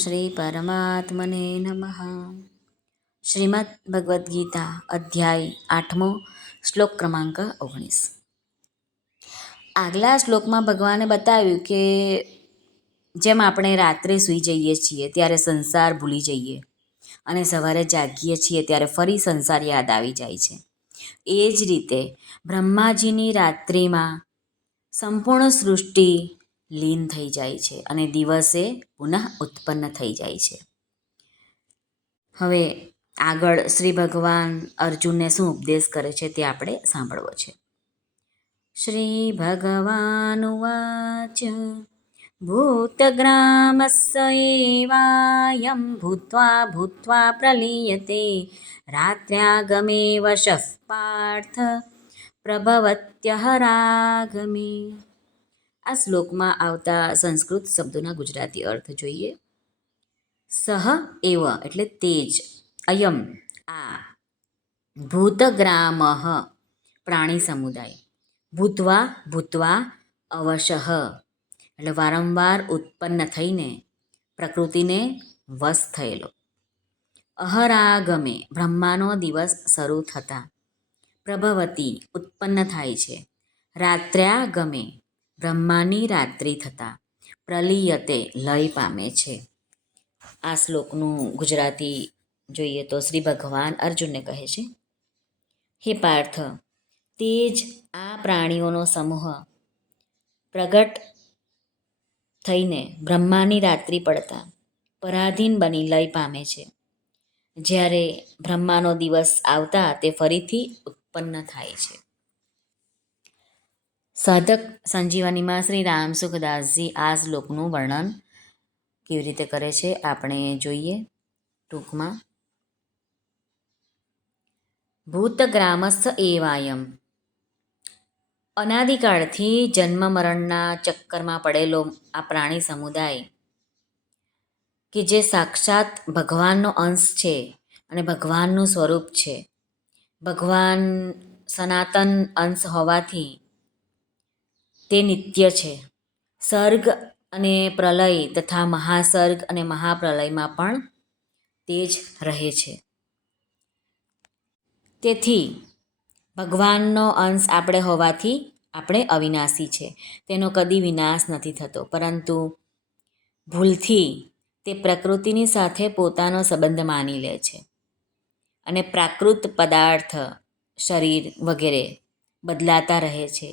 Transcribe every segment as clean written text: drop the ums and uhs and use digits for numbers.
શ્રી પરમાત્મને નમઃ. શ્રીમદ્ ભગવદ્ ગીતા અધ્યાય 8મો શ્લોક ક્રમાંક 19. આગલા શ્લોકમાં ભગવાને બતાવ્યું કે જેમ આપણે રાત્રે સૂઈ જઈએ છીએ ત્યારે સંસાર ભૂલી જઈએ અને સવારે જાગીએ છીએ ત્યારે ફરી સંસાર યાદ આવી જાય છે. એ જ રીતે બ્રહ્માજીની રાત્રિમાં સંપૂર્ણ સૃષ્ટિ લીન થઈ જાય છે અને દિવસે પુનઃ ઉત્પન્ન થઈ જાય છે. હવે આગળ શ્રી ભગવાન અર્જુનને શું ઉપદેશ કરે છે તે આપણે સાંભળવો છે. શ્રી ભગવાનુવાચ ભૂતગ્રામસ્ય એવાયં ભૂત્વા ભૂત્વા પ્રલીયતે રાત્ર્યાગમે વશઃ પાર્થ પ્રભવત્યહરાગમે. આ શ્લોકમાં આવતા સંસ્કૃત શબ્દોના ગુજરાતી અર્થ જોઈએ. સહ એવ એટલે તેજ, અયમ આ, ભૂતગ્રામઃ પ્રાણી સમુદાય, ભૂત્વા ભૂત્વા, અવશઃ એટલે વારંવાર ઉત્પન્ન થઈને પ્રકૃતિને વશ થયેલો, અહરાગમે બ્રહ્માનો દિવસ શરૂ થતાં, પ્રભવતી ઉત્પન્ન થાય છે, રાત્ર્યાગમે બ્રહ્માની રાત્રિ થતાં, પ્રલીયતે લય પામે છે. આ શ્લોકનું ગુજરાતી જોઈએ તો શ્રી ભગવાન અર્જુનને કહે છે, હે પાર્થ, તે જ આ પ્રાણીઓનો સમૂહ પ્રગટ થઈને બ્રહ્માની રાત્રિ પડતા પરાધીન બની લય પામે છે. જ્યારે બ્રહ્માનો દિવસ આવતા તે ફરીથી ઉત્પન્ન થાય છે. સાધક સંજીવનીમાં શ્રી રામ સુખદાસજી આ શ્લોકનું વર્ણન કેવી રીતે કરે છે આપણે જોઈએ ટૂંકમાં. ભૂતગ્રામસ્થ એવાયમ, અનાદિકાળથી જન્મ મરણના ચક્કરમાં પડેલો આ પ્રાણી સમુદાય કે જે સાક્ષાત ભગવાનનો અંશ છે અને ભગવાનનું સ્વરૂપ છે, ભગવાન સનાતન અંશ હોવાથી તે નિત્ય છે. સર્ગ અને પ્રલય તથા મહાસર્ગ અને મહાપ્રલયમાં પણ તે જ રહે છે. તેથી ભગવાનનો અંશ આપણે હોવાથી આપણે અવિનાશી છે, તેનો કદી વિનાશ નથી થતો, પરંતુ ભૂલથી તે પ્રકૃતિની સાથે પોતાનો સંબંધ માની લે છે અને પ્રાકૃત પદાર્થ શરીર વગેરે બદલાતા રહે છે,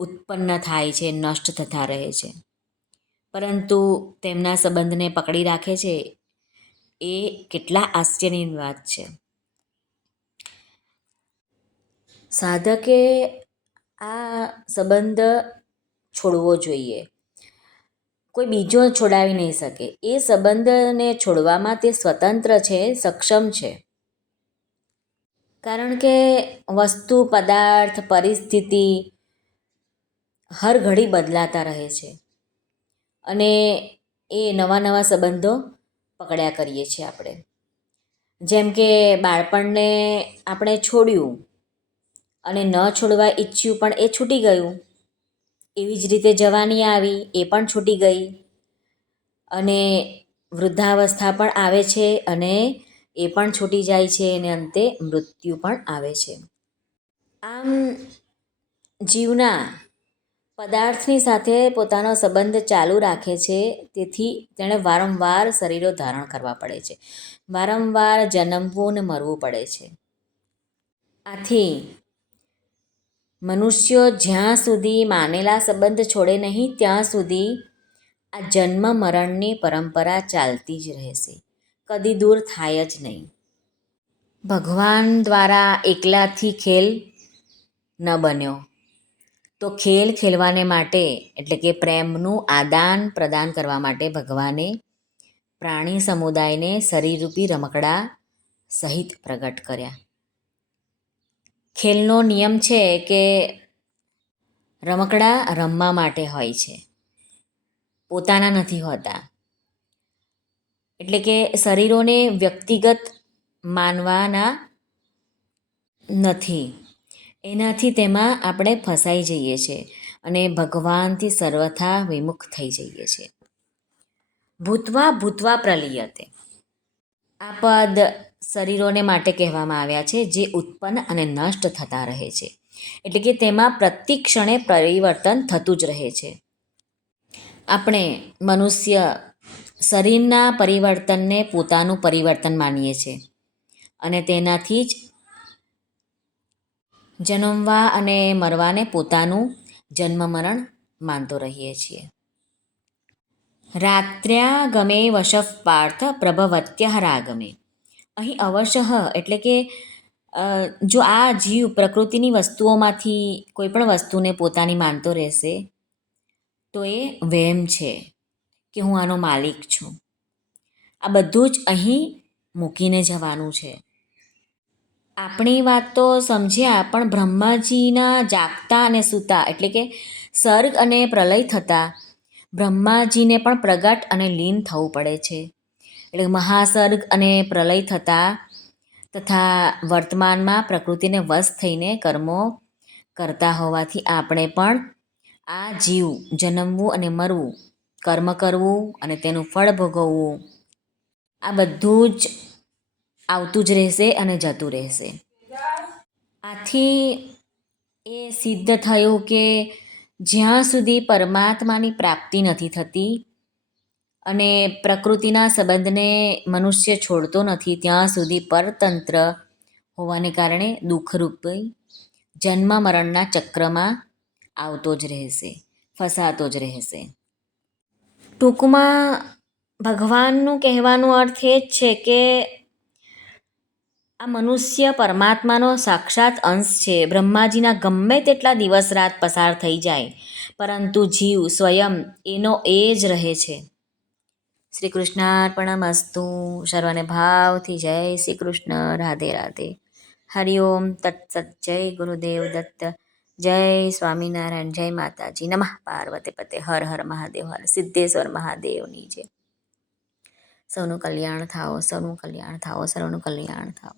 ઉત્પન્ન થાય છે, નષ્ટ થતા રહે છે, પરંતુ તેમના સંબંધને પકડી રાખે છે. એ કેટલા આશ્ચર્યની વાત છે. સાધકે આ સંબંધ છોડવો જોઈએ. કોઈ બીજો છોડાવી નહીં શકે. એ સંબંધને છોડવામાં તે સ્વતંત્ર છે, સક્ષમ છે. કારણ કે વસ્તુ, પદાર્થ, પરિસ્થિતિ હર ઘડી બદલાતા રહે છે અને એ નવા નવા સંબંધો પકડ્યા કરીએ છીએ આપણે. જેમ કે બાળપણને આપણે છોડ્યું અને ન છોડવા ઈચ્છ્યું પણ એ છૂટી ગયું. એવી જ રીતે જવાની આવી, એ પણ છૂટી ગઈ અને વૃદ્ધાવસ્થા પણ આવે છે અને એ પણ છૂટી જાય છે અને અંતે મૃત્યુ પણ આવે છે. આમ જીવના પદાર્થની સાથે પોતાનો સંબંધ ચાલુ રાખે છે. તેથી તેણે વારંવાર શરીરો ધારણ કરવા પડે છે, વારંવાર જન્મવું ને મરવું પડે છે. આથી મનુષ્યો જ્યાં સુધી માનેલા સંબંધ છોડે નહીં ત્યાં સુધી આ જન્મ મરણની પરંપરા ચાલતી જ રહેશે, કદી દૂર થાય જ નહીં. ભગવાન દ્વારા એકલાથી ખેલ ન બન્યો, તો ખેલ ખેલવાને માટે એટલે કે પ્રેમનું આદાન પ્રદાન કરવા માટે ભગવાને પ્રાણી સમુદાયને શરીરરૂપી રમકડા સહિત પ્રગટ કર્યા. ખેલનો નિયમ છે કે રમકડા રમવા માટે હોય છે, પોતાના નથી હોતા. એટલે કે શરીરોને વ્યક્તિગત માનવાના નથી. એનાથી તેમાં આપણે ફસાઈ જઈએ છીએ અને ભગવાનથી સર્વથા વિમુખ થઈ જઈએ છીએ. ભૂત્વા ભૂત્વા પ્રલીયતે. આ પદ શરીરોને માટે કહેવામાં આવ્યા છે જે ઉત્પન્ન અને નષ્ટ થતા રહે છે, એટલે કે તેમાં પ્રતિ ક્ષણે પરિવર્તન થતું જ રહે છે. આપણે મનુષ્ય શરીરના પરિવર્તનને પોતાનું પરિવર્તન માનીએ છીએ અને તેનાથી જ જન્મવા અને મરવાને પોતાનું જન્મ મરણ માનતો રહીએ છીએ. રાત્ર્યાગમે વશઃ પાર્થ પ્રભવત્યઃ રાગમે. અહીં અવશઃ એટલે કે જો આ જીવ પ્રકૃતિની વસ્તુઓમાંથી કોઈ પણ વસ્તુને પોતાની માનતો રહેશે તો એ વહેમ છે કે હું આનો માલિક છું. આ બધું જ અહીં મૂકીને જવાનું છે. આપણી વાત તો સમજ્યા, પણ બ્રહ્માજીના જાગતા અને સૂતા એટલે કે સર્ગ અને પ્રલય થતાં બ્રહ્માજીને પણ પ્રગટ અને લીન થવું પડે છે. એટલે મહાસર્ગ અને પ્રલય થતાં તથા વર્તમાનમાં પ્રકૃતિને વશ થઈને કર્મો કરતા હોવાથી આપણે પણ આ જીવ જન્મવું અને મરવું, કર્મ કરવું અને તેનું ફળ ભોગવવું, આ બધું જ આવતું જ રહેશે અને જતું રહેશે. આથી એ સિદ્ધ થયું કે જ્યાં સુધી પરમાત્માની પ્રાપ્તિ નથી થતી અને પ્રકૃતિના સંબંધને મનુષ્ય છોડતો નથી ત્યાં સુધી પરતંત્ર હોવાને કારણે દુઃખરૂપી જન્મ મરણના ચક્રમાં આવતો જ રહેશે, ફસાતો જ રહેશે. ટૂંકમાં ભગવાનનું કહેવાનો અર્થ એ જ છે કે આ મનુષ્ય પરમાત્માનો સાક્ષાત અંશ છે. બ્રહ્માજીના ગમે તેટલા દિવસ રાત પસાર થઈ જાય પરંતુ જીવ સ્વયં એનો એ જ રહે છે. શ્રી કૃષ્ણાર્પણમસ્તુ. સર્વને ભાવથી જય શ્રી કૃષ્ણ. રાધે રાધે. હરિઓમ તત્સત. જય ગુરુદેવ દત્ત. જય સ્વામિનારાયણ. જય માતાજી. નમઃ પાર્વતી પતે. હર હર મહાદેવ. હર સિદ્ધેશ્વર મહાદેવની જય. સૌનું કલ્યાણ થાઓ, સૌનું કલ્યાણ થાઓ, સૌનું કલ્યાણ થાઓ.